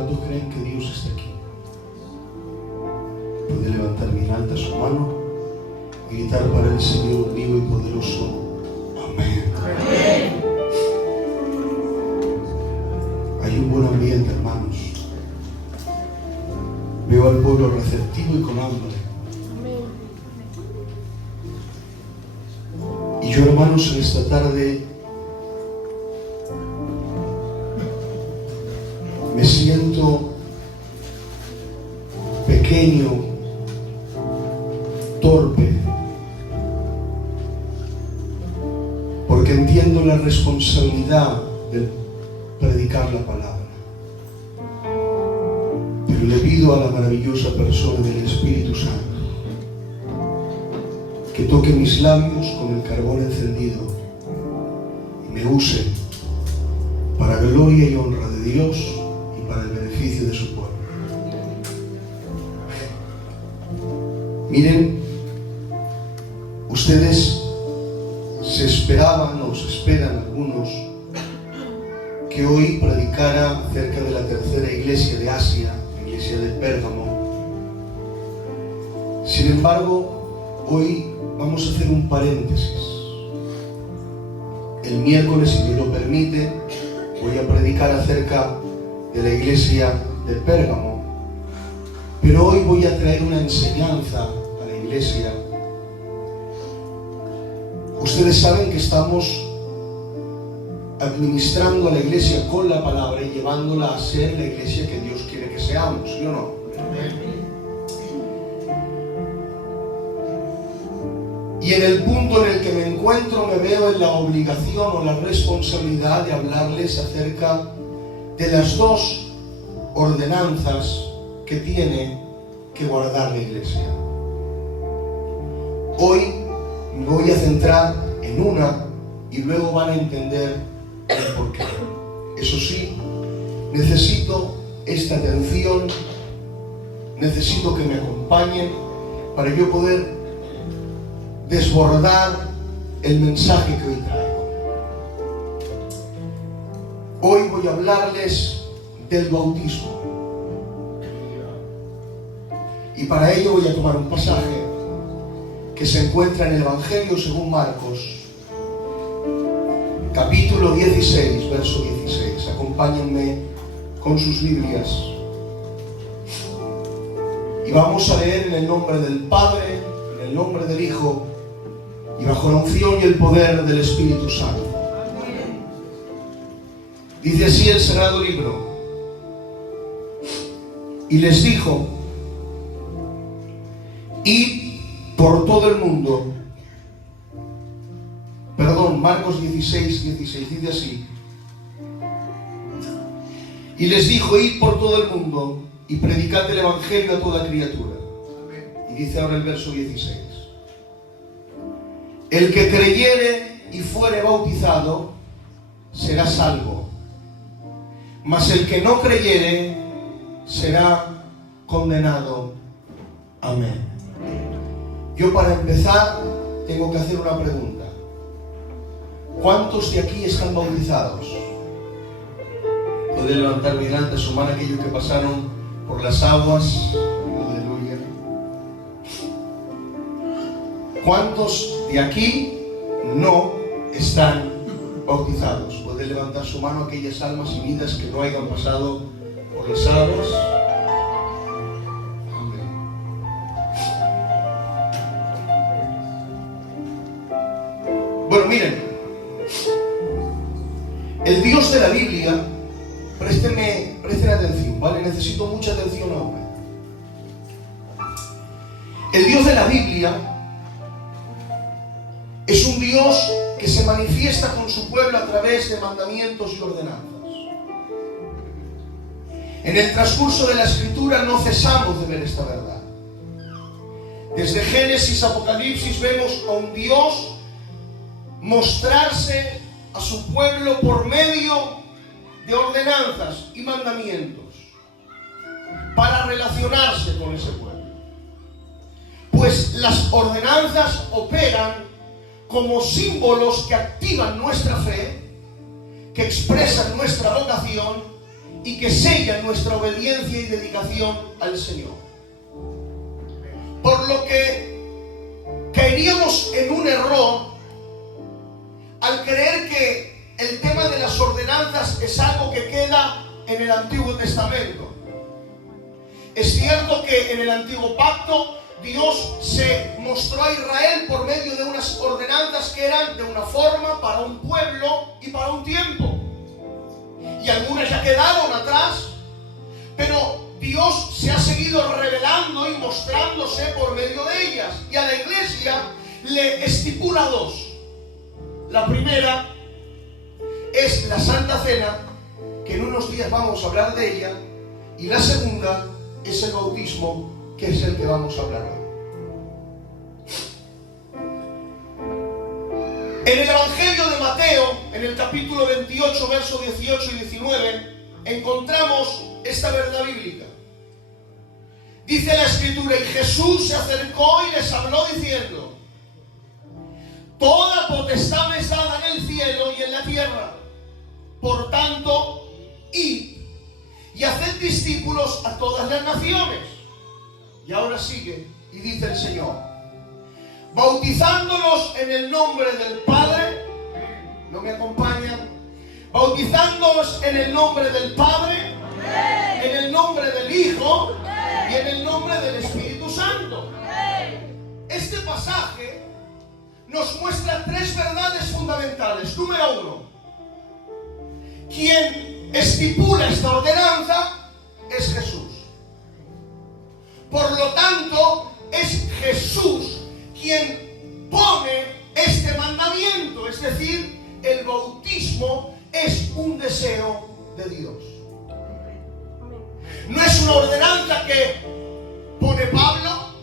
¿Cuántos creen que Dios está aquí? Puede levantar bien alta su mano y gritar para el Señor vivo y poderoso: amén. Amén. Hay un buen ambiente, hermanos. Veo al pueblo receptivo y con hambre. Y yo, hermanos, en esta tarde me siento pequeño, torpe, porque entiendo la responsabilidad de predicar la palabra. Pero le pido a la maravillosa persona del Espíritu Santo que toque mis labios con el carbón encendido y me use para gloria y honra de Dios y para el beneficio de su pueblo. Miren, ustedes se esperaban o se esperan algunos que hoy predicara acerca de la tercera iglesia de Asia, la iglesia de Pérgamo. Sin embargo, hoy vamos a hacer un paréntesis. El miércoles, si Dios lo permite, voy a predicar acerca de la iglesia de Pérgamo, pero hoy voy a traer una enseñanza a la iglesia. Ustedes saben que estamos administrando a la iglesia con la palabra y llevándola a ser la iglesia que Dios quiere que seamos, ¿sí o no? Y en el punto en el que me encuentro me veo en la obligación o la responsabilidad de hablarles acerca de las dos ordenanzas que tiene que guardar la iglesia. Hoy me voy a centrar en una y luego van a entender el porqué. Eso sí, necesito esta atención, necesito que me acompañen para yo poder desbordar el mensaje que hoy traigo. Hoy voy a hablarles del bautismo. Y para ello voy a tomar un pasaje que se encuentra en el Evangelio según Marcos, capítulo 16, verso 16. Acompáñenme con sus Biblias. Y vamos a leer en el nombre del Padre, en el nombre del Hijo, y bajo la unción y el poder del Espíritu Santo. Amén. Dice así el sagrado libro: y les dijo: id por todo el mundo. Marcos 16, 16, dice así: y les dijo: id por todo el mundo y predicad el Evangelio a toda criatura. Y dice ahora el verso 16: el que creyere y fuere bautizado será salvo, mas el que no creyere será condenado. Amén. Yo, para empezar, tengo que hacer una pregunta. ¿Cuántos de aquí están bautizados? Puede levantar bien alta su mano aquellos que pasaron por las aguas. Aleluya. ¿Cuántos de aquí no están bautizados? Puede levantar su mano aquellas almas y vidas que no hayan pasado por las aguas. Bueno, miren, el Dios de la Biblia, presten atención, ¿vale? Necesito mucha atención ahora. El Dios de la Biblia es un Dios que se manifiesta con su pueblo a través de mandamientos y ordenanzas. En el transcurso de la Escritura no cesamos de ver esta verdad. Desde Génesis a Apocalipsis vemos a un Dios mostrarse a su pueblo por medio de ordenanzas y mandamientos para relacionarse con ese pueblo. Pues las ordenanzas operan como símbolos que activan nuestra fe, que expresan nuestra vocación y que sellan nuestra obediencia y dedicación al Señor. Por lo que caeríamos en un error al creer que el tema de las ordenanzas es algo que queda en el Antiguo Testamento. Es cierto que en el Antiguo Pacto Dios se mostró a Israel por medio de unas ordenanzas que eran de una forma para un pueblo y para un tiempo. Y algunas ya quedaron atrás, pero Dios se ha seguido revelando y mostrándose por medio de ellas. Y a la iglesia le estipula dos. La primera es la Santa Cena, que en unos días vamos a hablar de ella. Y la segunda es el bautismo, que es el que vamos a hablar hoy. En el Evangelio de Mateo, en el capítulo 28, versos 18 y 19, encontramos esta verdad bíblica. Dice la Escritura: y Jesús se acercó y les habló diciendo: toda potestad me es dada en el cielo y en la tierra. Por tanto, id y haced discípulos a todas las naciones. Y ahora sigue y dice el Señor: bautizándolos en el nombre del Padre. ¿No me acompañan? Bautizándolos en el nombre del Padre, en el nombre del Hijo y en el nombre del Espíritu Santo. Este pasaje nos muestra tres verdades fundamentales. Número uno, quien estipula esta ordenanza es Jesús. Por lo tanto, es Jesús quien pone este mandamiento, es decir, el bautismo es un deseo de Dios. No es una ordenanza que pone Pablo,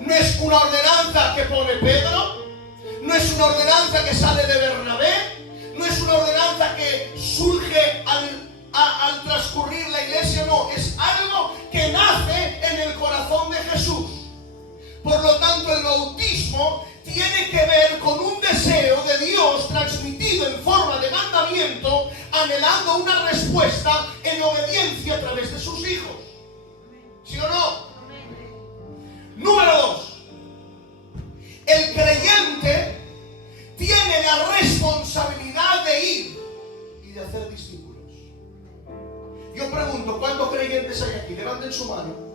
no es una ordenanza que pone Pedro, no es una ordenanza que sale de Bernabé, no es una ordenanza que surge al transcurrir la iglesia, no, es algo que nace en el corazón de Jesús. Por lo tanto, el bautismo tiene que ver con un deseo de Dios transmitido en forma de mandamiento, anhelando una respuesta en obediencia a través de sus hijos. ¿Sí o no? Número dos, el creyente tiene la responsabilidad de ir y de hacer discípulos. Yo pregunto, ¿cuántos creyentes hay aquí? Levanten su mano.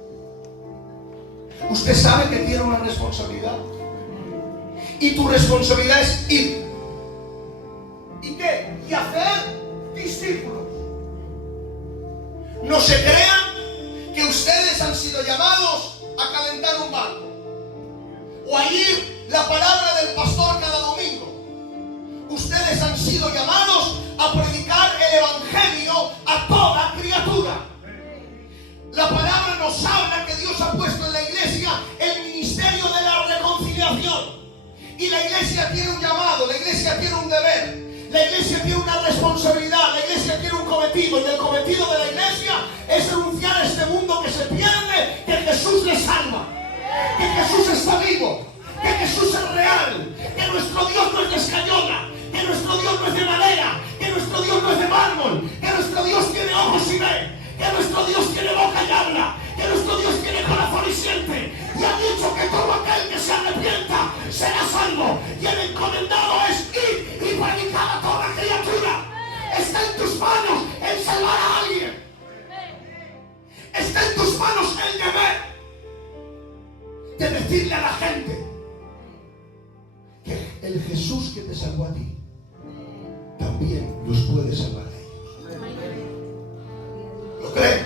Usted sabe que tiene una responsabilidad. Y tu responsabilidad es ir. ¿Y qué? Y hacer discípulos. No se crean que ustedes han sido llamados a calentar un barco o a ir la palabra del pastor cada domingo. Ustedes han sido llamados a predicar el evangelio a toda criatura. La palabra nos habla que Dios ha puesto en la iglesia el ministerio de la reconciliación. Y la iglesia tiene un llamado, la iglesia tiene un deber, la iglesia tiene una responsabilidad, la iglesia tiene un cometido. Y el cometido de la iglesia es anunciar a este mundo que se pierde que Jesús le salva, que Jesús está vivo, que Jesús es real, que nuestro Dios no es de escayola, que nuestro Dios no es de madera, que nuestro Dios no es de mármol, que nuestro Dios tiene ojos y ve, que nuestro Dios tiene boca y habla, que nuestro Dios tiene corazón y siente. Y ha dicho que todo aquel que se arrepienta será salvo. Y el encomendado es ir y predicar a toda criatura. Está en tus manos el salvar a alguien. Está en tus manos el deber de decirle a la gente que el Jesús que te salvó a ti también los puede salvar a ellos. ¿Lo creen?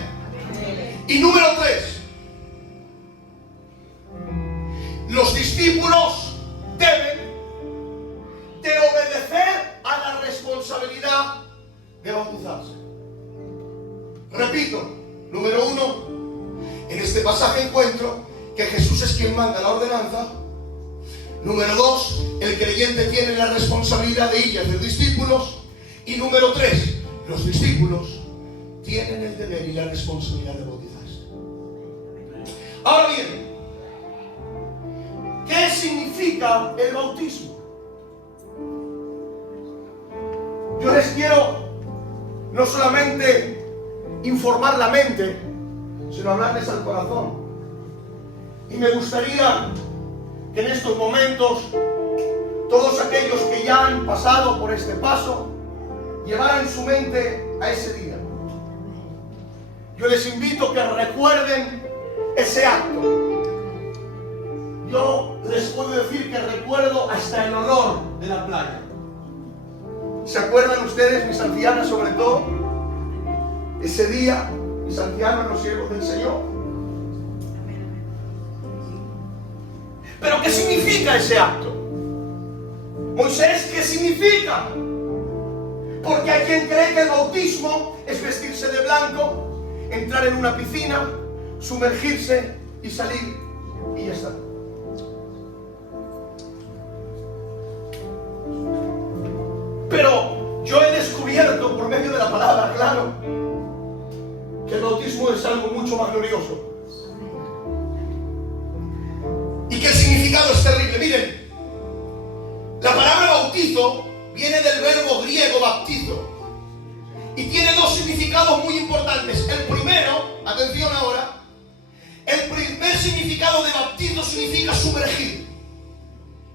Y número 3, los discípulos deben de obedecer a la responsabilidad de bautizarse. Repito, número 1, en este pasaje encuentro que Jesús es quien manda la ordenanza. Número 2, el creyente tiene la responsabilidad de ir y hacer discípulos. Y número 3, los discípulos tienen el deber y la responsabilidad de bautizarse. Ahora bien, ¿qué significa el bautismo? Yo les quiero no solamente informar la mente, sino hablarles al corazón. Y me gustaría que en estos momentos todos aquellos que ya han pasado por este paso llevaran su mente a ese día. Yo les invito a que recuerden ese acto. Yo les puedo decir que recuerdo hasta el olor de la playa. ¿Se acuerdan ustedes, mis ancianas sobre todo? Ese día, mis ancianos, los siervos del Señor. ¿Pero qué significa ese acto? Moisés, ¿qué significa? Porque hay quien cree que el bautismo es vestirse de blanco, entrar en una piscina, sumergirse y salir, y ya está. Pero yo he descubierto por medio de la palabra, claro, que el bautismo es algo mucho más glorioso. Y que el significado es terrible. Miren, la palabra bautizo viene del verbo griego baptizo. Y tiene dos significados muy importantes. El primero, atención ahora, el primer significado de bautizo significa sumergir.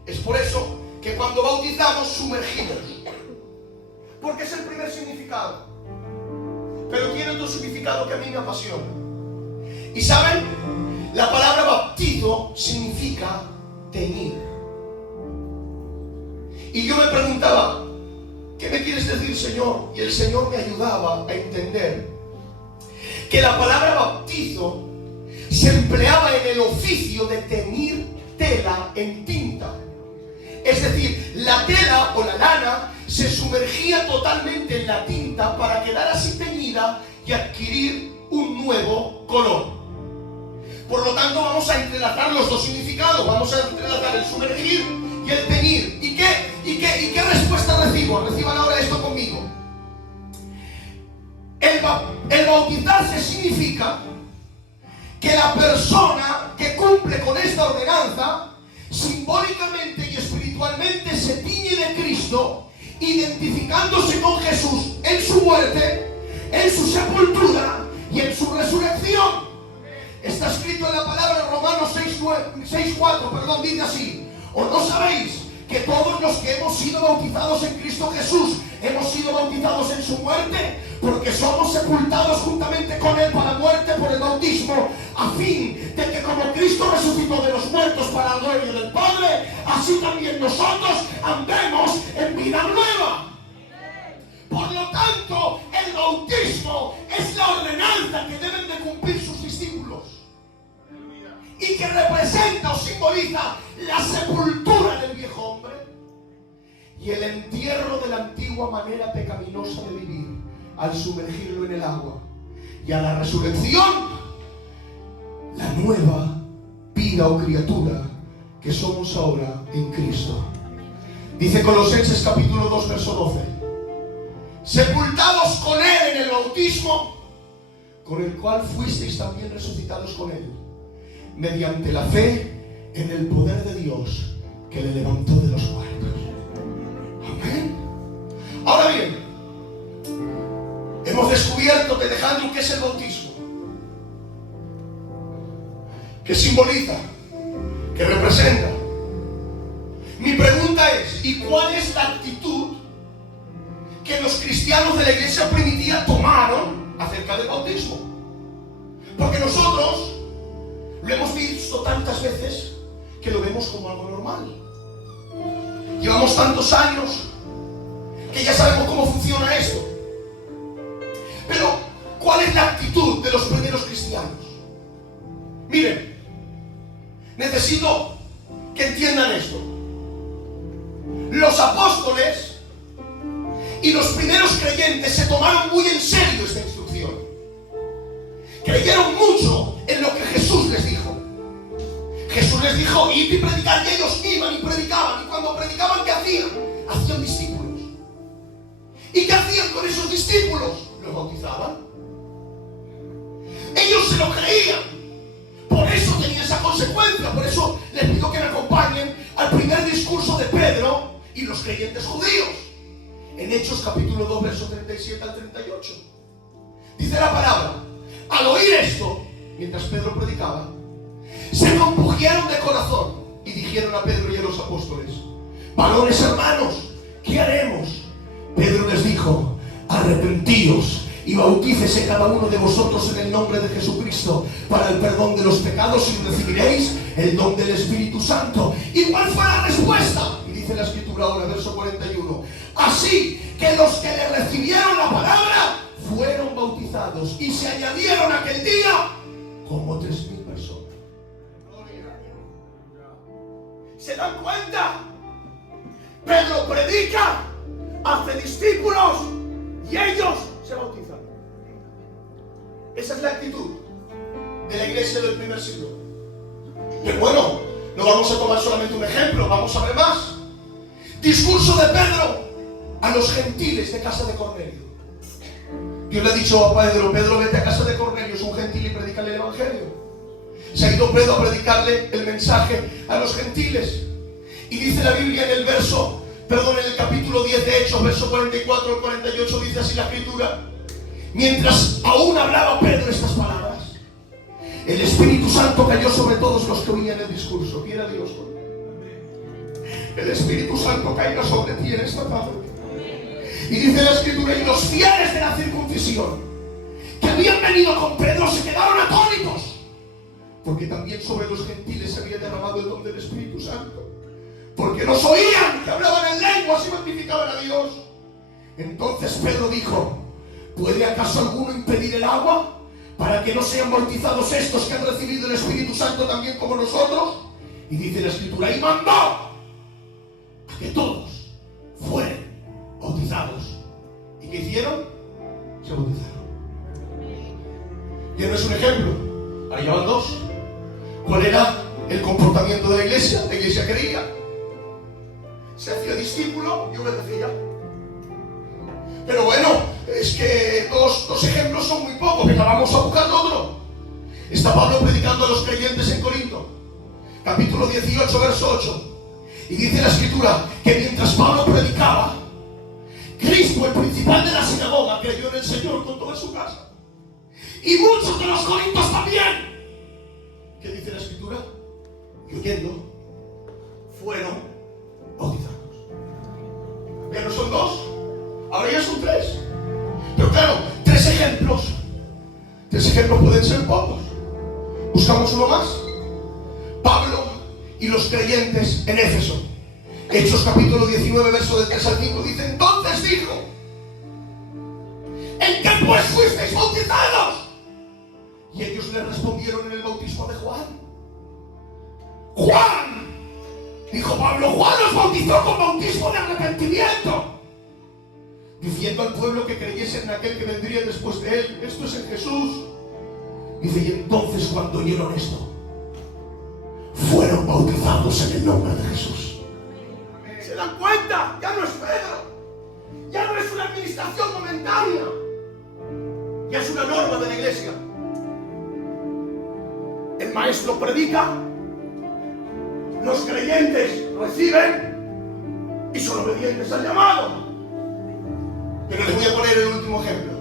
Es por eso que cuando bautizamos sumergimos. Porque es el primer significado. Pero tiene otro significado que a mí me apasiona. ¿Y saben? La palabra bautizo significa teñir. Y yo me preguntaba, ¿qué me quieres decir, Señor? Y el Señor me ayudaba a entender que la palabra bautizo se empleaba en el oficio de teñir tela en tinta. Es decir, la tela o la lana se sumergía totalmente en la tinta para quedar así teñida y adquirir un nuevo color. Por lo tanto, vamos a entrelazar los dos significados. Vamos a entrelazar el sumergir y el teñir. ¿Y qué respuesta recibo? Reciban ahora esto conmigo. El bautizarse significa que la persona que cumple con esta ordenanza, simbólicamente y espiritualmente se tiñe de Cristo, identificándose con Jesús en su muerte, en su sepultura y en su resurrección. Está escrito en la palabra Romanos 6:4, dice así: ¿o no sabéis que todos los que hemos sido bautizados en Cristo Jesús hemos sido bautizados en su muerte? Porque somos sepultados juntamente con Él para muerte por el bautismo, a fin de que como Cristo resucitó de los muertos para la gloria del Padre, así también nosotros andemos en vida nueva. Por lo tanto, el bautismo es la ordenanza que deben de cumplir sus discípulos y que representa o simboliza la sepultura del viejo hombre y el entierro de la antigua manera pecaminosa de vivir al sumergirlo en el agua, y a la resurrección, la nueva vida o criatura que somos ahora en Cristo. Dice Colosenses capítulo 2 verso 12: sepultados con Él en el bautismo, con el cual fuisteis también resucitados con Él, mediante la fe en el poder de Dios que le levantó de los muertos. Amén. Ahora bien, hemos descubierto que dejando que es el bautismo, que simboliza, que representa. Mi pregunta es: ¿y cuál es la actitud que los cristianos de la iglesia primitiva tomaron acerca del bautismo? Porque nosotros lo hemos visto tantas veces que lo vemos como algo normal. Llevamos tantos años que ya sabemos cómo funciona esto. Pero, ¿cuál es la actitud de los primeros cristianos? Miren, necesito que entiendan esto. Los apóstoles y los primeros creyentes se tomaron muy en serio esta instrucción. Creyeron mucho en lo que Jesús les dijo. Jesús les dijo: id y predicad, y ellos iban y predicaban. Y cuando predicaban, ¿qué hacían? Hacían discípulos. ¿Y qué hacían con esos discípulos? Los bautizaban. Ellos se lo creían. Por eso tenía esa consecuencia. Por eso les pido que me acompañen al primer discurso de Pedro y los creyentes judíos, en Hechos capítulo 2 versos 37 al 38. Dice la palabra, al oír esto, mientras Pedro predicaba, se compugieron de corazón y dijeron a Pedro y a los apóstoles: varones hermanos, ¿qué haremos? Pedro les dijo: arrepentíos y bautícese cada uno de vosotros en el nombre de Jesucristo para el perdón de los pecados y recibiréis el don del Espíritu Santo. ¿Y cuál fue la respuesta? Y dice la Escritura ahora, verso 41. Así que los que le recibieron la palabra fueron bautizados y se añadieron aquel día como 3,000 personas. ¿Se dan cuenta? Pedro predica, hace discípulos y ellos se bautizan. Esa es la actitud de la iglesia del primer siglo. Pero bueno, no vamos a tomar solamente un ejemplo, vamos a ver más. Discurso de Pedro a los gentiles de casa de Cornelio. Dios le ha dicho a Pedro: Pedro, vete a casa de Cornelio, es un gentil, y predícale el evangelio. Se ha ido Pedro a predicarle el mensaje a los gentiles. Y dice la Biblia en el capítulo 10 de Hechos, verso 44 al 48, dice así la Escritura: mientras aún hablaba Pedro estas palabras, el Espíritu Santo cayó sobre todos los que oían el discurso. Quiera Dios, el Espíritu Santo caiga sobre ti en esta tarde. Y dice la Escritura: y los fieles de la circuncisión que habían venido con Pedro se quedaron atónitos, porque también sobre los gentiles se había derramado el don del Espíritu Santo, porque los oían que hablaban en lenguas y magnificaban a Dios. Entonces Pedro dijo: ¿puede acaso alguno impedir el agua para que no sean bautizados estos que han recibido el Espíritu Santo también como nosotros? Y dice la Escritura: y mandó a que todos fueran bautizados. ¿Y qué hicieron? Se bautizaron. Y no es un ejemplo, ahí ya van dos. ¿Cuál era el comportamiento de la iglesia? La iglesia creía, se hacía discípulo y obedecía. Pero bueno, es que dos ejemplos son muy pocos. Venga, vamos a buscar otro. Está Pablo predicando a los creyentes en Corinto, capítulo 18, verso 8. Y dice la Escritura que mientras Pablo predicaba, Cristo, el principal de la sinagoga, creyó en el Señor con toda su casa. Y muchos de los corintios también. ¿Qué dice la Escritura? Y oyendo, fueron bautizados. Ya no son dos, ahora ya son tres. Pero claro, tres ejemplos pueden ser pocos. Buscamos uno más. Pablo y los creyentes en Éfeso. Hechos capítulo 19, verso del 3 al 5, dice: entonces dijo: ¿en qué pues fuisteis bautizados? Y ellos le respondieron: en el bautismo de Juan. Juan, dijo Pablo, Juan los bautizó con bautismo de arrepentimiento, diciendo al pueblo que creyese en aquel que vendría después de él, esto es en Jesús. Dice: y entonces cuando oyeron esto, fueron bautizados en el nombre de Jesús. ¿Se dan cuenta? Ya no es Pedro, ya no es una administración momentánea, ya es una norma de la iglesia. El maestro predica, los creyentes reciben y son obedientes al llamado. Pero les voy a poner el último ejemplo.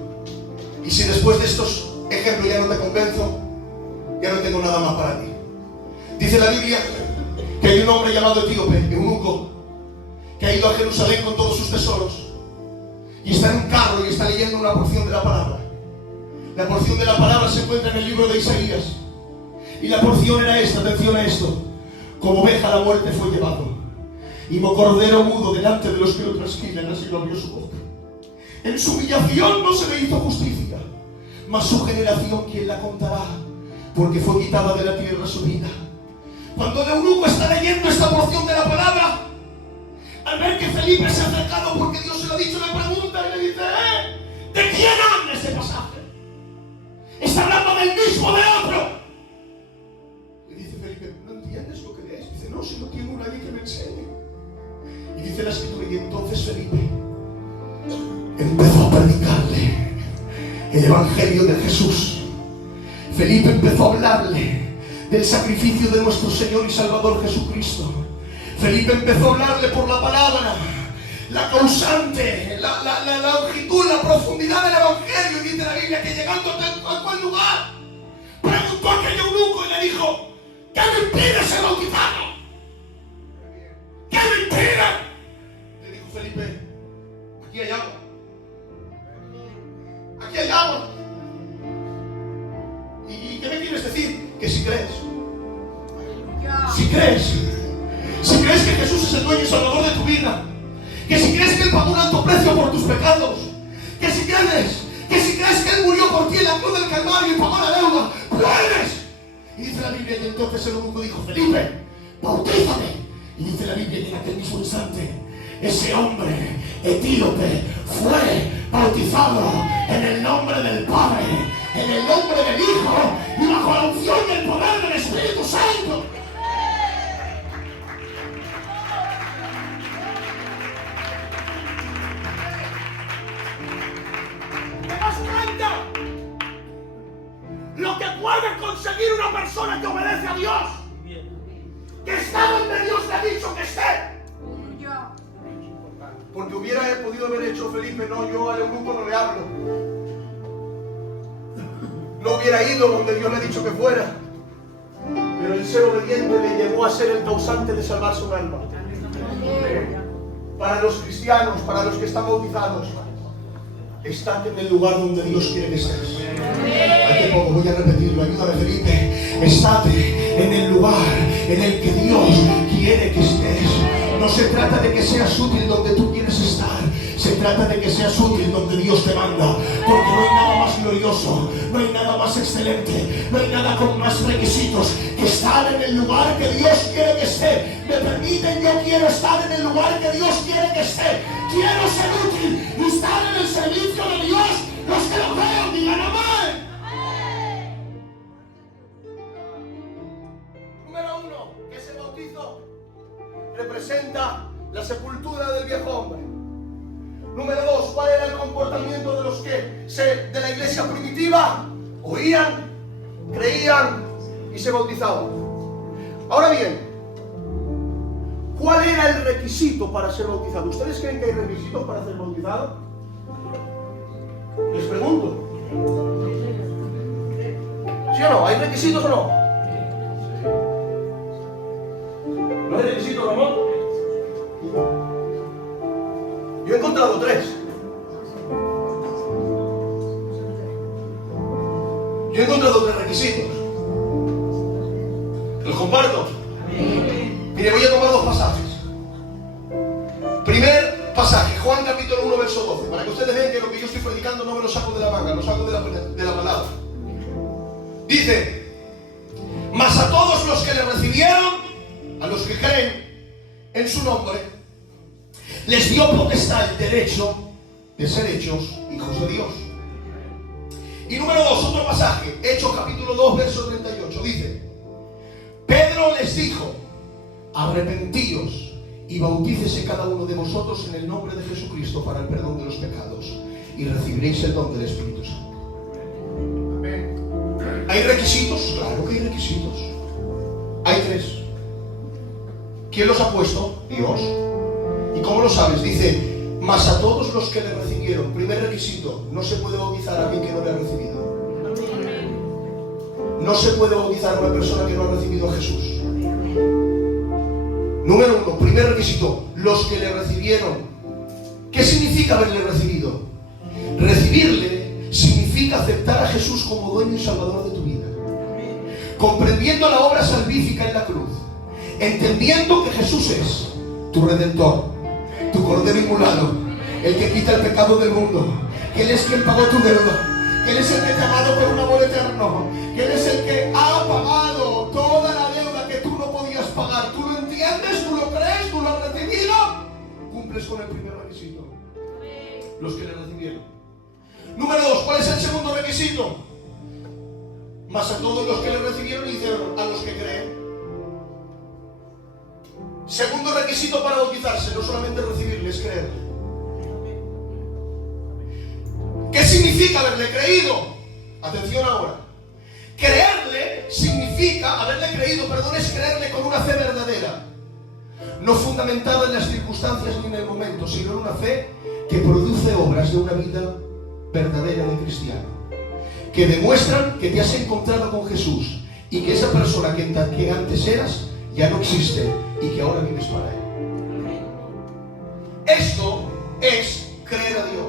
Y si después de estos ejemplos ya no te convenzo, ya no tengo nada más para ti. Dice la Biblia que hay un hombre llamado Etíope, eunuco, que ha ido a Jerusalén con todos sus tesoros y está en un carro y está leyendo una porción de la palabra. La porción de la palabra se encuentra en el libro de Isaías y la porción era esta, atención a esto: como oveja a la muerte fue llevado, y como cordero mudo delante de los que lo trasquilan, así lo abrió su boca. En su humillación no se le hizo justicia, mas su generación, ¿quién la contará? Porque fue quitada de la tierra su vida. Cuando el eunuco está leyendo esta porción de la palabra, al ver que Felipe se ha acercado porque Dios se lo ha dicho, le pregunta y le dice: ¿de quién habla ese pasaje? Está hablando del mismo de otro. Y dice Felipe: ¿no entiendes lo que lees? Dice: no, si no tengo nadie que me enseñe. Y dice la Escritura: y entonces Felipe empezó a predicarle el evangelio de Jesús. Felipe empezó a hablarle del sacrificio de nuestro Señor y Salvador Jesucristo. Felipe empezó a hablarle por la palabra, la causante, la longitud, la profundidad del evangelio. Y dice la Biblia que llegaba es decir, que si crees, si crees que Jesús es el dueño y salvador de tu vida, que si crees que Él pagó un alto precio por tus pecados, que si crees que Él murió por ti en la cruz del Calvario y pagó la deuda, puedes. Y dice la Biblia, y entonces el eunuco dijo: Felipe, bautízame. Y dice la Biblia que en aquel mismo instante ese hombre etíope fue bautizado en el nombre del Padre, en el nombre del Hijo y bajo la unción y el poder del Espíritu Santo. ¿Te das cuenta? Lo que puede conseguir una persona que obedece a Dios, que está donde Dios le ha dicho que esté. Porque hubiera podido haber hecho Felipe: no, yo al eunuco no le hablo. No hubiera ido donde Dios le ha dicho que fuera. Pero el ser obediente le llevó a ser el causante de salvarse un alma. Para los cristianos, para los que están bautizados, estate en el lugar donde Dios quiere que estés. Ay, qué poco, voy a repetirlo, ayúdame Felipe. Estate en el lugar en el que Dios quiere que estés. No se trata de que seas útil donde tú quieres estar, se trata de que seas útil donde Dios te manda. Porque no hay nada más glorioso, no hay nada más excelente, no hay nada con más requisitos que estar en el lugar que Dios quiere que esté. Me permiten, yo quiero estar en el lugar que Dios quiere que esté. Quiero ser útil y estar en el servicio de Dios. Los que lo vean digan amén. Número 1, que ese bautizo representa la sepultura del viejo hombre. Número 2, ¿cuál era el comportamiento de los que de la iglesia primitiva? Oían, creían y se bautizaban. Ahora bien, ¿cuál era el requisito para ser bautizado? ¿Ustedes creen que hay requisitos para ser bautizado? Les pregunto. ¿Sí o no? ¿Hay requisitos o no? ¿No hay requisitos, Ramón? Yo he encontrado 3. Yo he encontrado 3 requisitos. ¿Los comparto? Mire, voy a tomar 2 pasajes. Primer pasaje, Juan capítulo 1, verso 12. Para que ustedes vean que lo que yo estoy predicando no me lo saco de la manga, lo saco de la palabra. Dice: mas a todos los que le recibieron, a los que creen en su nombre, les dio potestad, el derecho de ser hechos hijos de Dios. Y número 2, otro pasaje, Hechos capítulo 2, verso 38. Dice: Pedro les dijo: arrepentíos y bautícese cada uno de vosotros en el nombre de Jesucristo para el perdón de los pecados, y recibiréis el don del Espíritu Santo. Amén. ¿Hay requisitos? Claro que hay requisitos. Hay 3. ¿Quién los ha puesto? Dios. ¿Y cómo lo sabes? Dice: mas a todos los que le recibieron. Primer requisito: no se puede bautizar a alguien que no le ha recibido. No se puede bautizar a una persona que no ha recibido a Jesús. Número 1, primer requisito: los que le recibieron. ¿Qué significa haberle recibido? Recibirle significa aceptar a Jesús como dueño y salvador de tu vida, comprendiendo la obra salvífica en la cruz, entendiendo que Jesús es tu Redentor, tu Cordero inmolado, el que quita el pecado del mundo, que Él es quien pagó tu deuda, que Él es el que te ha amado por un amor eterno, que Él es el que ha pagado toda la deuda que tú no podías pagar. ¿Tú lo entiendes? ¿Tú lo crees? ¿Tú lo has recibido? Cumples con el primer requisito. Los que le recibieron. Número 2, ¿cuál es el segundo requisito? Mas a todos los que le recibieron, y hicieron a los que creen. Segundo requisito para bautizarse: no solamente recibirle, es creerle. ¿Qué significa haberle creído? Atención ahora. Creerle significa, haberle creído, perdón, es creerle con una fe verdadera, no fundamentada en las circunstancias ni en el momento, sino en una fe que produce obras de una vida verdadera de cristiano, que demuestran que te has encontrado con Jesús y que esa persona que antes eras ya no existe y que ahora vives para Él. Esto es creer a Dios.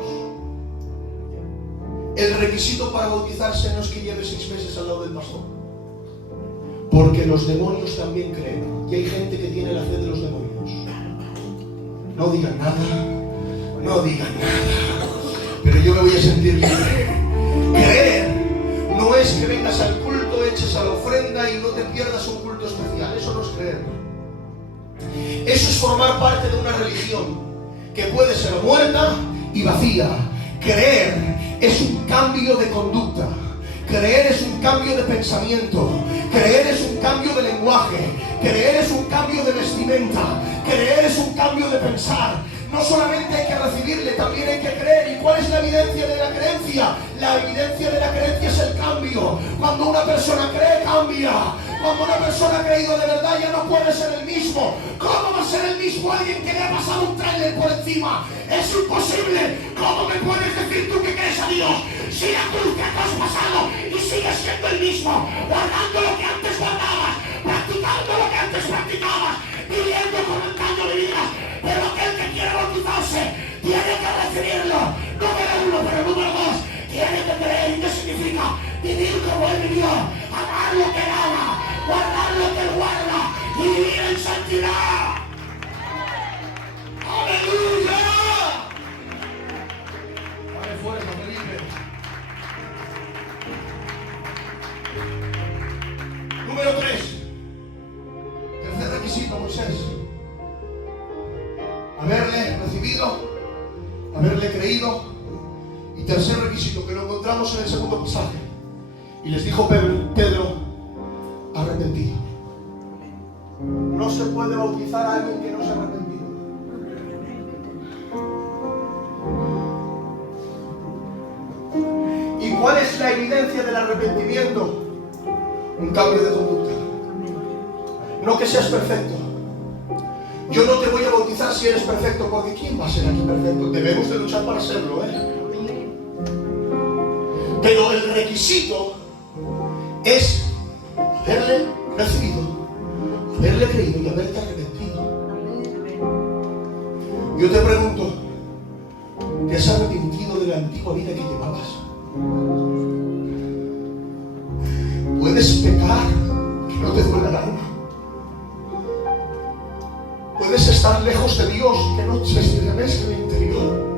El requisito para bautizarse no es que lleves 6 meses al lado del pastor. Porque los demonios también creen. Y hay gente que tiene la fe de los demonios. No digan nada. No digan nada. Pero yo me voy a sentir libre. Creer no es que vengas al culto, eches a la ofrenda y no te pierdas un culto especial. Eso no es creer. Eso es formar parte de una religión que puede ser muerta y vacía. Creer es un cambio de conducta. Creer es un cambio de pensamiento. Creer es un cambio de lenguaje. Creer es un cambio de vestimenta. Creer es un cambio de pensar. No solamente hay que recibirle, también hay que creer. ¿Y cuál es la evidencia de la creencia? La evidencia de la creencia es el cambio. Cuando una persona cree, cambia. Cuando una persona ha creído de verdad, ya no puede ser el mismo. ¿Cómo va a ser el mismo alguien que le ha pasado un tráiler por encima? Es imposible. ¿Cómo me puedes decir tú que crees a Dios si la cruz que has pasado y sigues siendo el mismo? Guardando lo que antes guardabas, practicando lo que antes practicabas, viviendo con el cambio de vida. Pero aquel que quiere bautizarse tiene que recibirlo. Número uno, pero número dos, tiene que creer. ¿Y qué significa? Vivir como Él vivió, amar lo que Él ama, guardar lo que Él guarda y vivir en santidad. ¡Aleluya! Dale fuerza, Felipe. Número 3. Tercer requisito, Moisés. Haberle recibido, haberle creído. Y tercer requisito, que lo encontramos en el segundo pasaje. Y les dijo Pedro, arrepentido. No se puede bautizar a alguien que no se ha arrepentido. ¿Y cuál es la evidencia del arrepentimiento? Un cambio de conducta. No que seas perfecto. Yo no te voy a bautizar si eres perfecto, porque ¿quién va a ser aquí perfecto? Debemos de luchar para serlo, Pero el requisito es haberle recibido, haberle creído y haberte arrepentido. Yo te pregunto, ¿te has arrepentido de la antigua vida que llevabas? ¿Puedes pecar que no te duele el alma? ¿Puedes estar lejos de Dios que no se estremezca en el interior?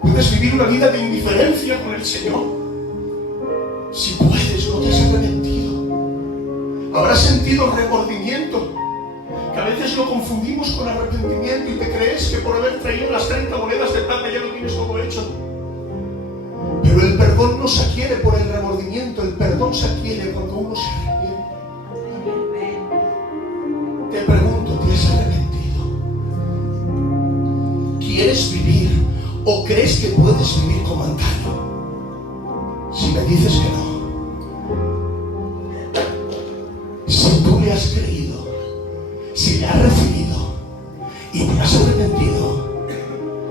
¿Puedes vivir una vida de indiferencia con el Señor? Si puedes, no te has arrepentido. Habrás sentido remordimiento, que a veces lo confundimos con arrepentimiento y te crees que por haber traído las 30 monedas de plata ya lo tienes todo hecho. Pero el perdón no se adquiere por el remordimiento, el perdón se adquiere cuando uno se arrepiente. Te pregunto, ¿te has arrepentido? ¿Quieres vivir o crees que puedes vivir como antaño? Si me dices que no, si tú le has creído, si le has recibido y te has arrepentido,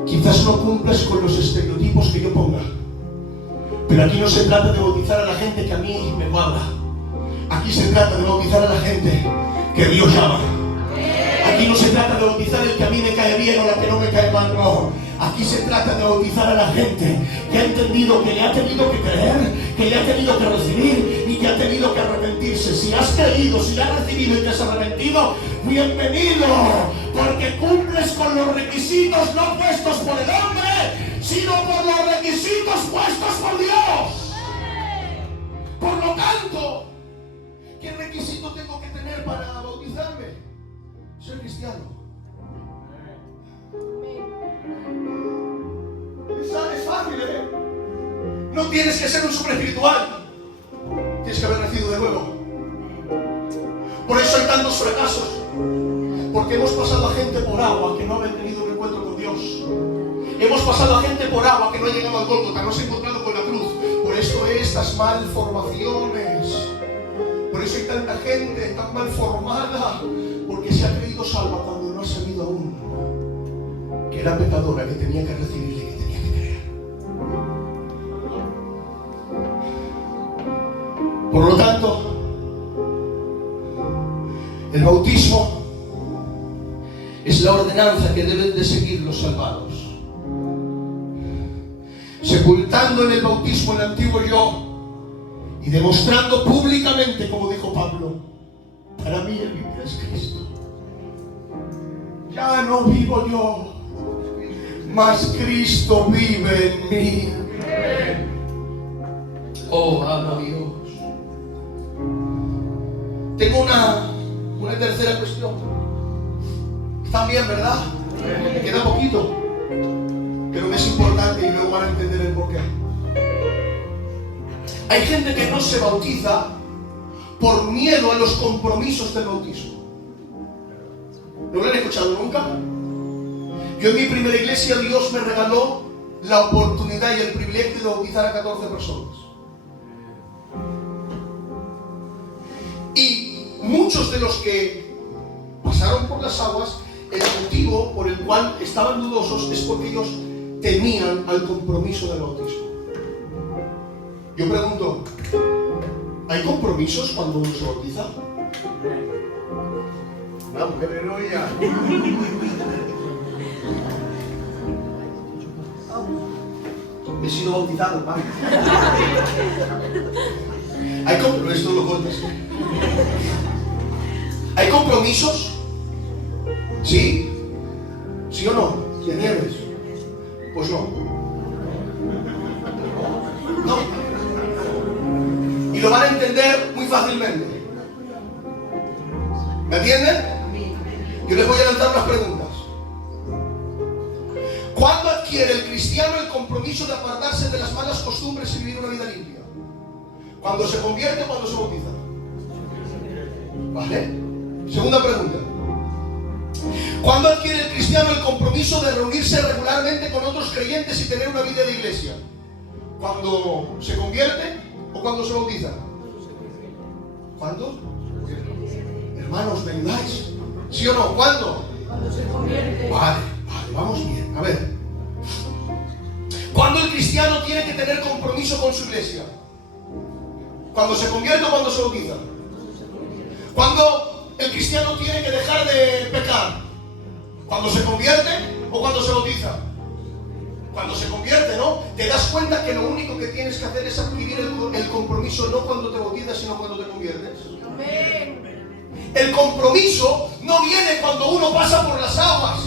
quizás no cumplas con los estereotipos que yo ponga, pero aquí no se trata de bautizar a la gente que a mí me cuadra. Aquí se trata de bautizar a la gente que Dios llama. Aquí no se trata de bautizar el que a mí me cae bien o la que no me cae mal, no. Aquí se trata de bautizar a la gente que ha entendido que le ha tenido que creer, que le ha tenido que recibir y que ha tenido que arrepentirse. Si has creído, si le has recibido y te has arrepentido, bienvenido, porque cumples con los requisitos no puestos por el hombre, sino por los requisitos puestos por Dios. Por lo tanto, ¿qué requisito tengo que tener para bautizarme? Ser cristiano. Es fácil, No tienes que ser un super espiritual. Tienes que haber nacido de nuevo. Por eso hay tantos fracasos. Porque hemos pasado a gente por agua que no ha tenido un encuentro con Dios. Hemos pasado a gente por agua que no ha llegado al Gólgota, no se ha encontrado con la cruz. Por eso estas malformaciones. Por eso hay tanta gente tan mal formada. Porque se ha creído salva cuando no ha sabido aún que era pecadora, que tenía que recibirle, que tenía que creer. Por lo tanto, el bautismo es la ordenanza que deben de seguir los salvados. Sepultando en el bautismo el antiguo yo y demostrando públicamente, como dijo Pablo, para mí el vivir es Cristo. Ya no vivo yo, mas Cristo vive en mí. Oh, amo a Dios. Tengo una tercera cuestión. ¿Están bien, verdad? Me queda poquito, pero me es importante y luego van a entender el porqué. Hay gente que no se bautiza por miedo a los compromisos del bautismo. ¿No lo han escuchado nunca? Yo en mi primera iglesia, Dios me regaló la oportunidad y el privilegio de bautizar a 14 personas. Y muchos de los que pasaron por las aguas, el motivo por el cual estaban dudosos es porque ellos temían al compromiso del bautismo. Yo pregunto, ¿hay compromisos cuando uno se bautiza? Una mujer heroica. Me he sido bautizado, hermano. ¿Hay compromisos? Esto lo cortas. ¿Hay compromisos? ¿Sí? ¿Sí o no? ¿De Nieves? Pues no. No. Y lo van a entender muy fácilmente. ¿Me entienden? Yo les voy a lanzar unas preguntas. ¿Cuándo adquiere el cristiano el compromiso de apartarse de las malas costumbres y vivir una vida limpia? ¿Cuando se convierte o cuando se bautiza? ¿Vale? Segunda pregunta. ¿Cuándo adquiere el cristiano el compromiso de reunirse regularmente con otros creyentes y tener una vida de iglesia? ¿Cuando se convierte o cuando se bautiza? ¿Cuándo? Hermanos, ¿me ayudáis? ¿Sí o no? ¿Cuándo? Cuando se convierte. Vale, vamos bien. A ver. ¿Cuándo el cristiano tiene que tener compromiso con su iglesia? ¿Cuando se convierte o cuando se bautiza? ¿Cuándo el cristiano tiene que dejar de pecar? ¿Cuando se convierte o cuando se bautiza? Cuando se convierte, ¿no? Te das cuenta que lo único que tienes que hacer es adquirir el compromiso no cuando te bautizas, sino cuando te conviertes. Amén. El compromiso no viene cuando uno pasa por las aguas.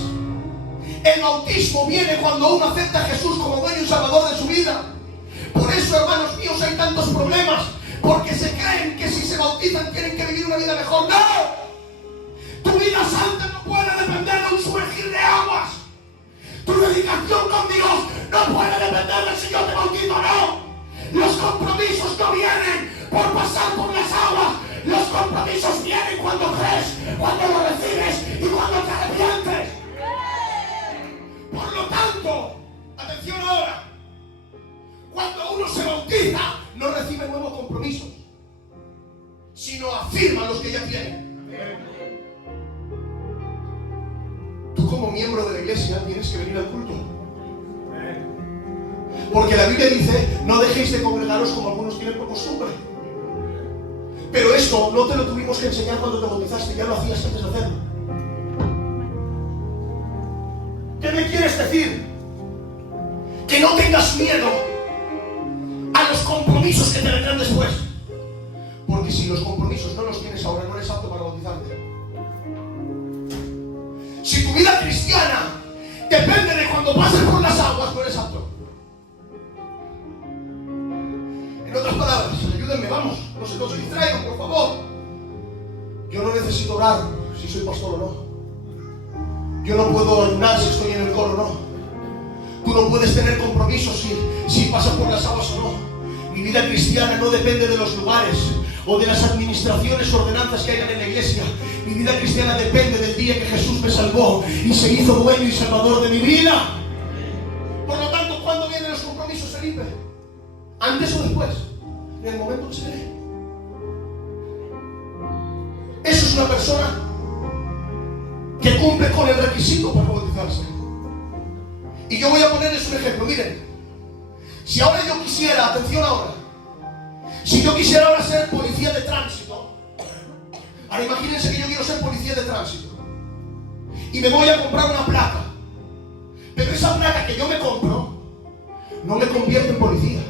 El bautismo viene cuando uno acepta a Jesús como dueño y salvador de su vida. Por eso, hermanos míos, hay tantos problemas. Porque se creen que si se bautizan tienen que vivir una vida mejor. ¡No! Tu vida santa no puede depender de un sumergir de aguas. Tu dedicación con Dios no puede depender de si yo te bautizo o no. Los compromisos no vienen por pasar por las aguas. Los compromisos vienen cuando crees, cuando lo recibes y cuando te arrepientes. Por lo tanto, atención ahora. Cuando uno se bautiza, no recibe nuevos compromisos, sino afirma los que ya tienen. Tú como miembro de la iglesia tienes que venir al culto. Porque la Biblia dice, no dejéis de congregaros como algunos tienen por costumbre. Pero esto no te lo tuvimos que enseñar cuando te bautizaste, ya lo hacías antes de hacerlo. ¿Qué me quieres decir? Que no tengas miedo a los compromisos que te vendrán después. Porque si los compromisos no los tienes ahora, no eres apto para bautizarte. Si tu vida cristiana depende de cuando pases por las aguas, no eres apto. En otras palabras, ayúdenme, vamos, no se distraigan, por favor. Yo no necesito orar si soy pastor o no. Yo no puedo ayunar si estoy en el coro o no. Tú no puedes tener compromisos si pasas por las aguas o no. Mi vida cristiana no depende de los lugares o de las administraciones o ordenanzas que hayan en la iglesia. Mi vida cristiana depende del día que Jesús me salvó y se hizo dueño y salvador de mi vida. Por lo tanto, ¿cuándo vienen los compromisos, Felipe? ¿Antes o después? En el momento que se dé. Eso es una persona que cumple con el requisito para bautizarse. Y yo voy a ponerles un ejemplo. Miren, si ahora yo quisiera, atención ahora, si yo quisiera ahora ser policía de tránsito, ahora imagínense que yo quiero ser policía de tránsito y me voy a comprar una placa, pero esa placa que yo me compro no me convierte en policía.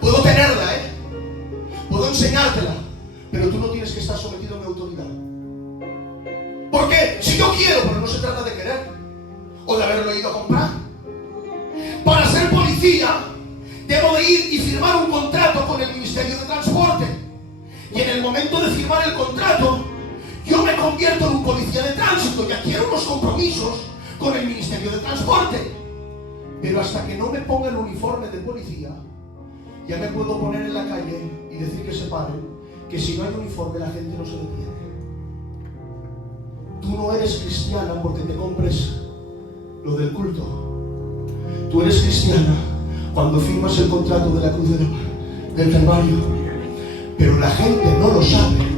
Puedo tenerla, está sometido a mi autoridad. Porque si yo quiero, pero no se trata de querer o de haberlo ido a comprar. Para ser policía debo de ir y firmar un contrato con el Ministerio de Transporte. Y en el momento de firmar el contrato, yo me convierto en un policía de tránsito y adquiero unos compromisos con el Ministerio de Transporte. Pero hasta que no me ponga el uniforme de policía, ya me puedo poner en la calle y decir que se paren, que si no hay uniforme la gente no se detiene. Tú no eres cristiana porque te compres lo del culto. Tú eres cristiana cuando firmas el contrato de la cruz del Calvario. Pero la gente no lo sabe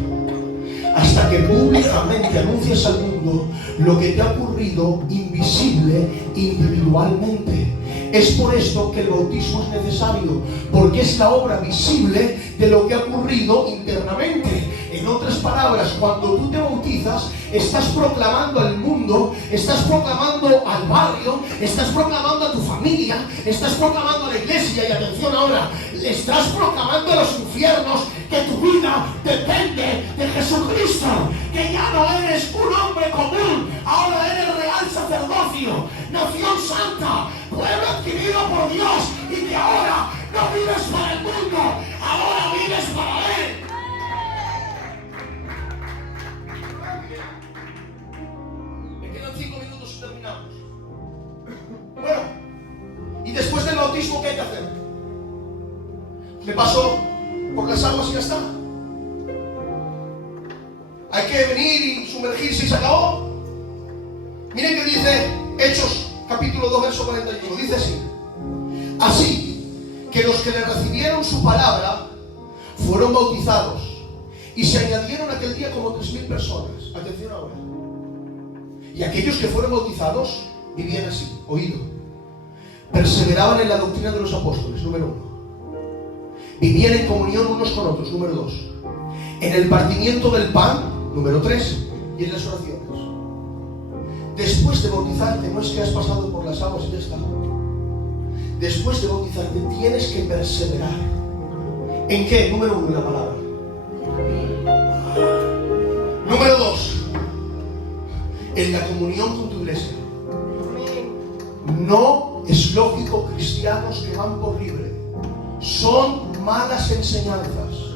hasta que públicamente anuncias al mundo lo que te ha ocurrido invisible, individualmente. Es por esto que el bautismo es necesario, porque es la obra visible de lo que ha ocurrido internamente. En otras palabras, cuando tú te bautizas, estás proclamando al mundo, estás proclamando al barrio, estás proclamando a tu familia, estás proclamando a la iglesia, y atención ahora, le estás proclamando a los infiernos que tu vida depende de Jesucristo, que ya no eres un hombre común, ahora eres real sacerdocio, nación santa, pueblo adquirido por Dios, y que ahora no vives para el mundo, ahora vives para Él. Me quedan 5 minutos y terminamos. Bueno, y después del bautismo, ¿qué hay que hacer? ¿Me paso por las aguas y ya está? ¿Hay que venir y sumergirse y se acabó? Miren que dice Hechos capítulo 2 verso 41, dice así: así que los que le recibieron su palabra fueron bautizados, y se añadieron aquel día como 3.000 personas. Atención ahora. Y aquellos que fueron bautizados vivían así, oído, perseveraban en la doctrina de los apóstoles, número 1, vivían en comunión unos con otros, número 2, en el partimiento del pan, número 3, y en las oraciones. Después de bautizarte, no es que has pasado por las aguas y ya está. Después de bautizarte tienes que perseverar. ¿En qué? Número 1, en la palabra. Número 2, en la comunión con tu iglesia. No es lógico cristianos que van por libre. Son malas enseñanzas.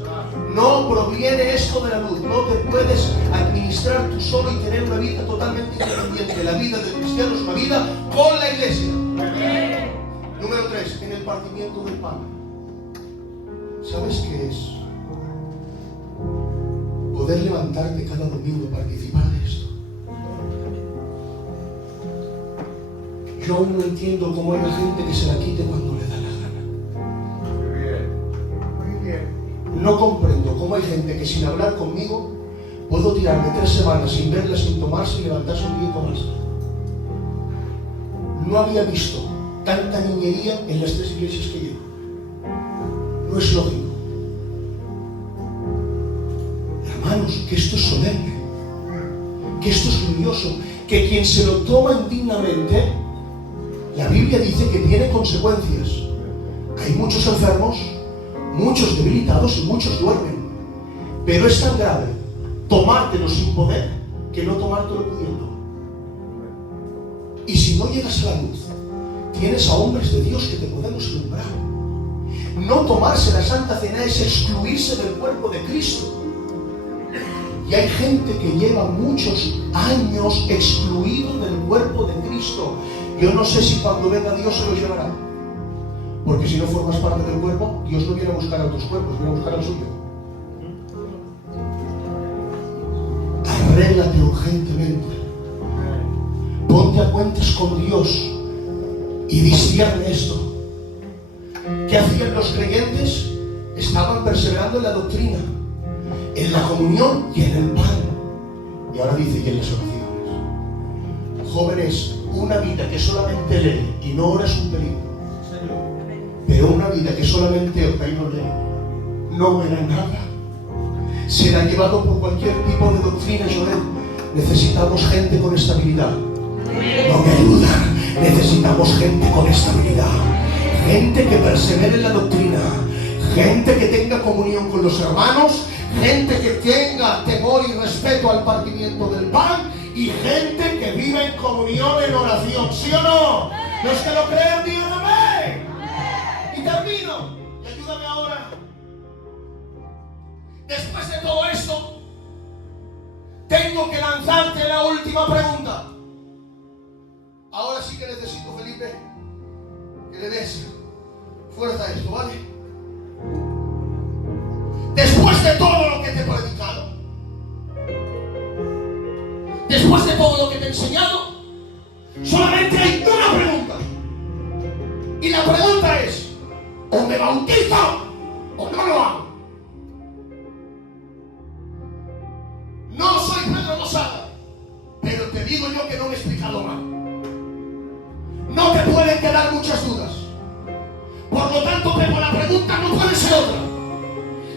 No proviene esto de la luz. No te puedes administrar tú solo y tener una vida totalmente independiente. La vida del cristiano es una vida con la iglesia. Número 3, en el partimiento del pan. ¿Sabes qué es? Poder levantarte cada domingo y participar de esto. Yo aún no entiendo cómo hay gente que se la quite cuando le da la gana. Muy bien. No comprendo cómo hay gente que sin hablar conmigo puedo tirarme 3 semanas sin verla, sin tomarse y levantarse un día y tomarse. No había visto tanta niñería en las 3 iglesias que llevo. No es lógico. Hermanos, que esto es solemne, que esto es glorioso, que quien se lo toma indignamente, la Biblia dice que tiene consecuencias. Hay muchos enfermos, muchos debilitados y muchos duermen. Pero es tan grave tomártelo sin poder que no tomártelo pudiendo. Y si no llegas a la luz, tienes a hombres de Dios que te podemos iluminar. No tomarse la Santa Cena es excluirse del cuerpo de Cristo. Y hay gente que lleva muchos años excluido del cuerpo de Cristo. Yo no sé si cuando venga Dios se los llevará. Porque si no formas parte del cuerpo, Dios no viene a buscar a otros cuerpos, viene a buscar al suyo. Arréglate urgentemente. Ponte a cuentas con Dios y discierne esto. ¿Qué hacían los creyentes? Estaban perseverando en la doctrina, en la comunión y en el pan. Y ahora dice, y en las oraciones. Jóvenes, una vida que solamente lee y no ora es un peligro. Pero una vida que solamente ora y no lee, no verá nada. Será llevado por cualquier tipo de doctrina. Joel, necesitamos gente con estabilidad. No me ayudan. Necesitamos gente con estabilidad. Gente que persevere en la doctrina. Gente que tenga comunión con los hermanos. gente que tenga temor y respeto al partimiento del pan, y gente que vive en comunión, en oración. ¿Sí o no? Los que lo crean, digan amén. Y termino. Y ayúdame ahora. Después de todo esto, tengo que lanzarte la última pregunta. Ahora sí que necesito, Felipe, que le des fuerza a esto, ¿vale? Después de todo lo que te he predicado, después de todo lo que te he enseñado, solamente hay una pregunta. Y la pregunta es: o me bautizo o no lo hago. No soy Pedro Losada, pero te digo yo que no me he explicado mal. No te pueden quedar muchas dudas. Por lo tanto, Pepo, la pregunta no puede ser otra.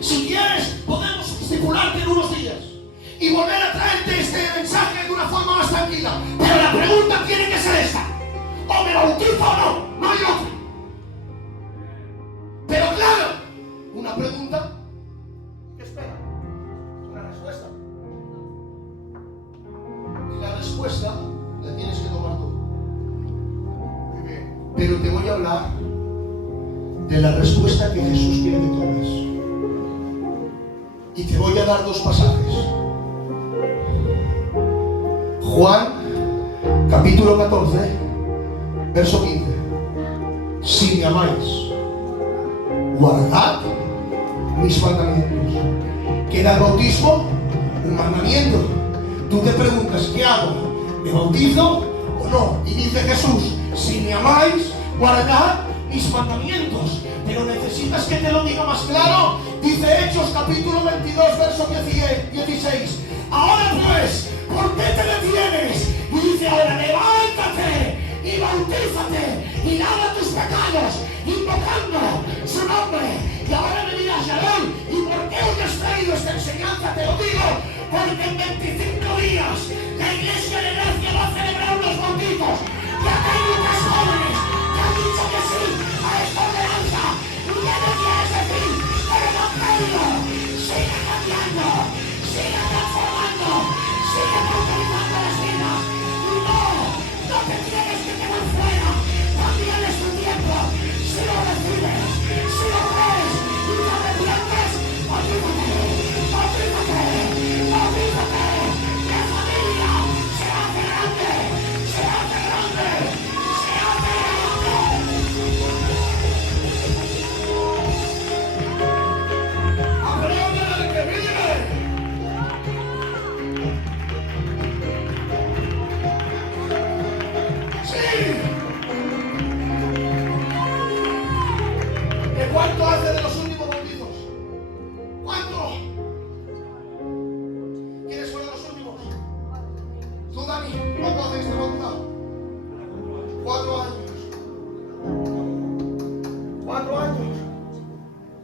Si quieres, podemos estipularte en unos días y volver a traerte este mensaje de una forma más tranquila. Pero la pregunta tiene que ser esta: o me bautizo o no, no hay otra. Pero claro, una pregunta que espera una respuesta. Y la respuesta la tienes que tomar tú. Muy bien. Pero te voy a hablar de la respuesta que Jesús quiere que tomes. Y te voy a dar dos pasajes. Juan, capítulo 14, verso 15. Si me amáis, guardad mis mandamientos. ¿Qué era el bautismo? Un mandamiento. Tú te preguntas, ¿qué hago? ¿Me bautizo o no? Y dice Jesús: si me amáis, guardad mis mandamientos. Pero necesitas que te lo diga más claro. Dice Hechos capítulo 22, verso 16. Ahora pues, ¿por qué te detienes? Y dice ahora: levántate y bautízate y lava tus pecados, invocando su nombre. Y ahora me dirás: Yaron, ¿y por qué hoy has traído esta enseñanza? Te lo digo porque en 25 días la Iglesia de Gracia va a celebrar unos bautizos. Y acá hay muchos jóvenes que han dicho que sí a esta ordenanza. ¿Y qué me quieres decir? El Evangelio sigue cambiando, sigue transformando, sigue cauterizando las vidas. Y no te tienes que quedar fuera. También es tu tiempo. Si lo recibes, si lo crees y te arrepientes, bautízate, bautízate, bautízate. La familia se hace grande, se hace grande, se hace grande. ¡Apláudele al que vive! ¡Sí! ¿De cuánto hace de los últimos bautizos? ¿Cuánto? ¿Quiénes fueron los últimos? Tú, Dani, ¿cuánto hace que estás bautizado? 4 años. 4 años.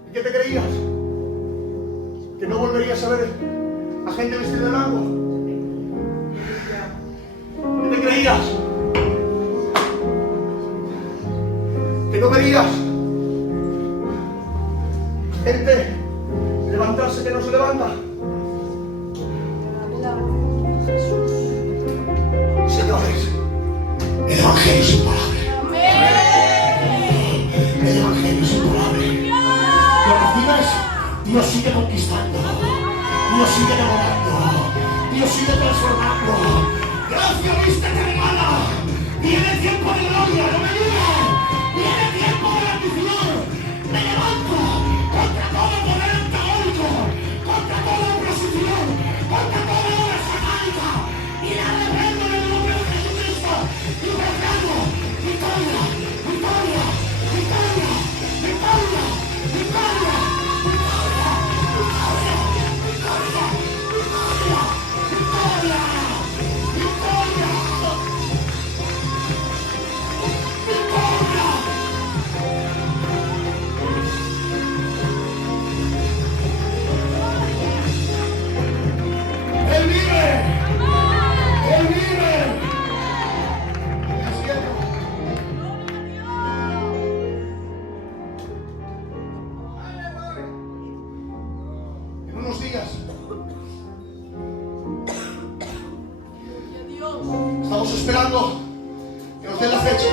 ¿Y qué te creías? ¿Que no volverías a ver a gente vestida de blanco? ¿Qué te creías? ¿Que no verías gente levantarse que no se levanta? Señores, el Evangelio es imparable. El Evangelio es imparable. ¿Lo recibes? Dios sigue conquistando. Dios sigue enamorando. Dios sigue transformando. Gracia viste te regala. Viene tiempo de gloria, no me digas. Viene tiempo de bendición. Me levanto contra todo poder antagónico, contra toda oposición, contra toda obra satánica, y la reprendo en el nombre de Jesucristo. Y proclamo victoria, victoria, victoria, victoria, victoria, victoria, victoria, victoria, victoria, victoria, victoria. días. Dios. Estamos esperando que nos den la fecha.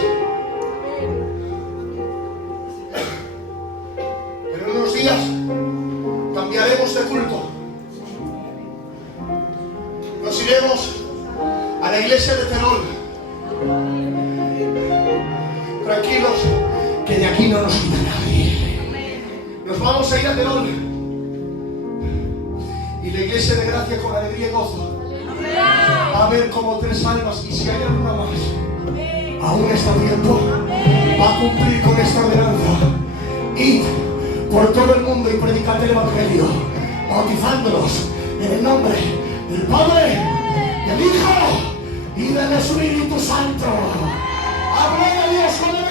Pero en unos días cambiaremos de culto. Nos iremos a la iglesia de Terol. Tranquilos, que de aquí no nos quita nadie. Nos vamos a ir a Terol. Y la iglesia de gracia con alegría y gozo va a ver como 3 almas, y si hay alguna más, aún está a tiempo, va a cumplir con esta ordenanza. Id por todo el mundo y predicad el Evangelio, bautizándolos en el nombre del Padre, del Hijo y del Espíritu Santo. ¡Aplauda a Dios con alegría!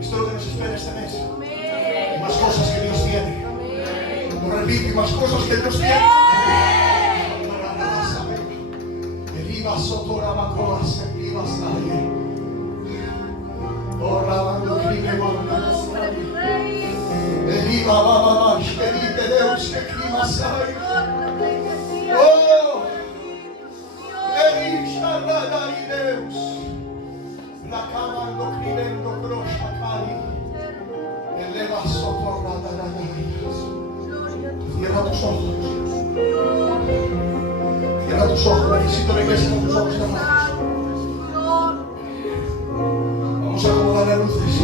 Esto es lo que nos espera este mes. Más cosas que Dios tiene. Como repito, más cosas que Dios tiene. El IVA sotora macoas, el IVA saye. Orando crime el IVA va, que dice Deus, que clima saye. Oh, Elisha radari Deus. La cama no cribendo grosha cari. Eleva socorrada radarias. Cierra tus ojos. Cierra tus ojos. Necesito la iglesia con tus ojos cerrados. Vamos a acomodar las luces.